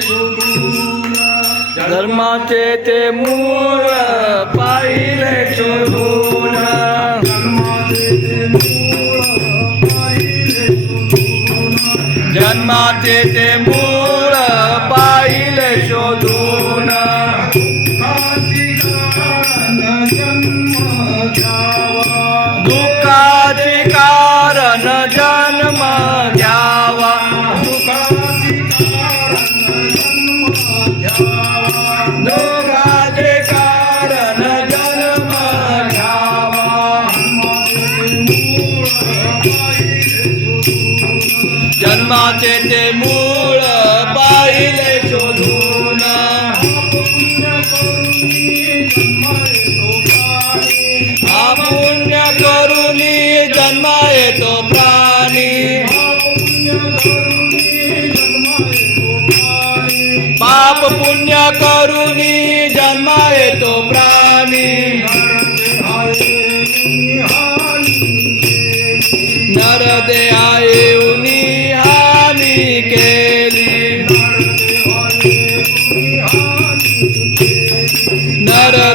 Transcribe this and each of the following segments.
शोधून धर्माचे ते मूळ पाहिले शोधून. जन्माचे ते मूळ पाहिले शोधून. जन्म जन्माचे ते मूळ पाहिले शोधून. पुण्य करुणी जन्मा येतो प्राणी. पाप पुण्य करुणी जन्म येतो प्राणी. नर देहा उनी हानी केली. नर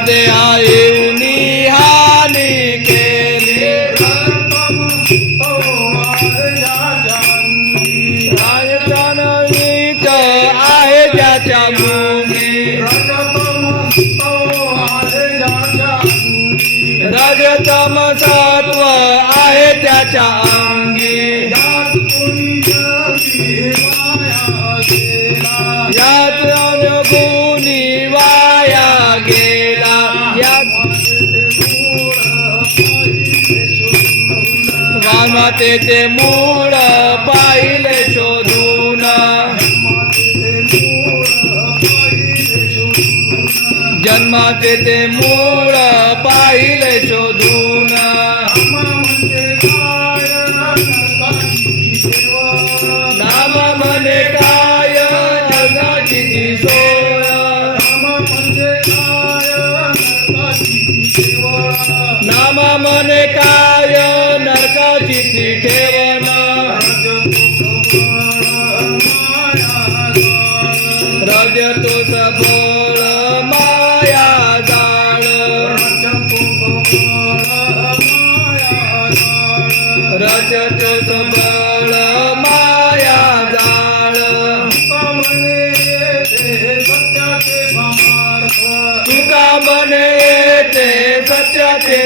रजतम सत्व आहे त्याच्या अंगी. यात अनुगुणी वाया गेला. यात वानते ते मूळ पाहिले शोध. जन्माचे ते मूळ पाहिले शोधून. नाम म्हणे काय नरकाची ती सोय. नाम म्हणे काय नरकाची ती ठेवण. रज तो सबो रचत संबळ माया जाळ. बने सत्याचे तुका बने ते सत्याचे